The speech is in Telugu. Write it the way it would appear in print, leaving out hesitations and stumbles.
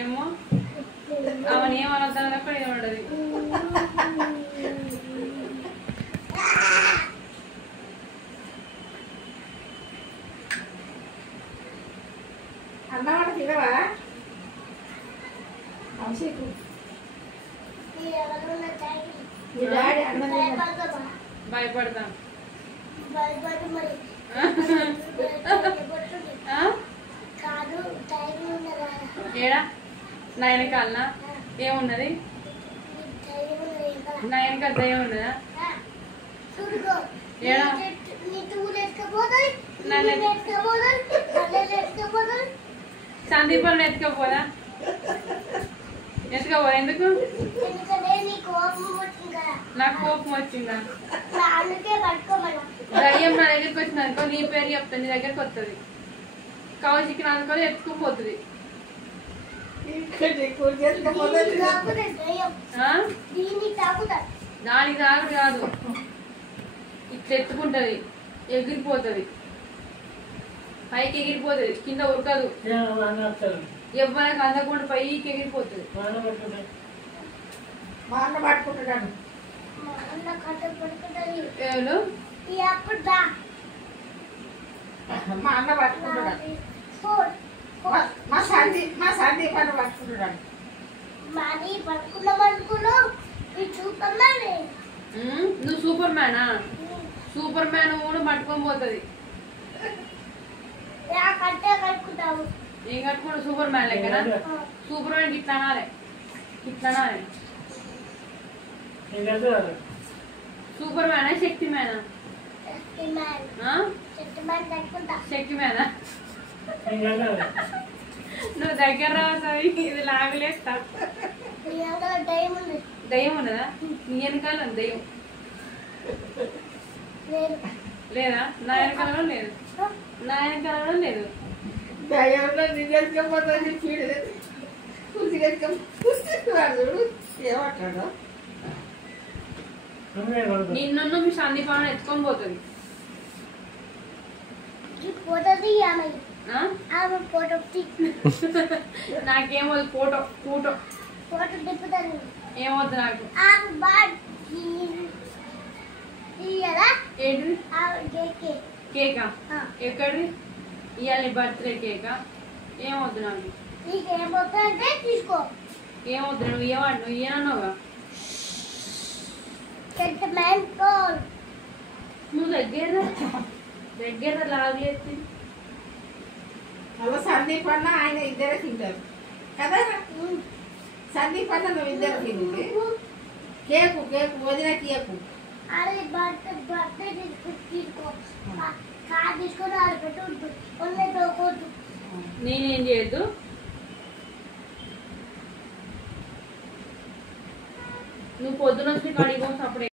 ఏమో అవన్నీ ఏమనొద్దాని అక్కడ ఏముండదు. అన్నమాట తినవా అవసరం భయపడతాం. ఏడా నా వెనకాలనా ఏమున్నది? నా వెనకాల దయ్యం ఉన్నదా? ఏడా సందీపం ఎత్తుకపోదా? ఎత్తుకపోదా? ఎందుకు? నాకు కోపం వచ్చిందా? దయ్యం నా దగ్గరికి వచ్చింది అనుకో, నీ పేరు చెప్తాను, నీ దగ్గరికి వస్తుంది. కౌశికి అనుకో ఎత్తుకుపోతుంది. దానికి తాగుడు కాదు, ఇట్లా ఎత్తుకుంటది, ఎగిరిపోతుంది, పైకి ఎగిరిపోతుంది, కింద ఉరకదు. ఎవరికి అందకుండా పైకి ఎగిరిపోతుంది. మా అన్న పట్టుకుంటాడు. ఎవరు? మా అన్న పట్టుకుంటాడు. మా సందీప్ అన్న పట్టుకుంటాడు. నువ్వు సూపర్ మ్యానా? సూపర్ మ్యాన్ కూడా పట్టుకొని పోతుంది. ఏం కట్టుకుంటా? సూపర్ మ్యాన్ లెక్కనా? సూపర్ మ్యాన్ ఇట్లా అనాలి, ఇట్లా అనాలి. సూపర్ మ్యానా శక్తి మ్యానా? శక్తి మ్యానా? నువ్వు దగ్గర రావు, ఇది లాగలేస్తా. దయ్యం ఉన్నదా? నీ వెనకాల దయ్యం లేదా? నా వెనకాలలో లేదు, నా వెనకాలలో లేదు. దయ్యంలో నిజకపోతుంది ఏమంటాడు? నిన్ను మీ సందీపాన్ని ఎత్తుకొని పోతుంది. నాకేమో ఫోటో ఫోటో ఏమవుతుంది నాకు. ఏంటి కేకా? ఎక్కడి? ఇవాళ బర్త్డే కేకా? ఏమవుద్దు నాకు? ఏమవుద్దు? నువ్వు ఇవ్వండి, నువ్వు ఇవ్వనన్నావుగా. నువ్వు దగ్గర లాగలేదు. అలా సందీప్ అన్న ఆయన ఇద్దరే తింటారు కదా. సందీప్ అన్న నువ్వు ఇద్దరు తింటే కేకు కేకు వదిన కేకు నేనేం చేయొద్దు. నువ్వు పొద్దున వచ్చి కడిగి పోసి అప్పుడే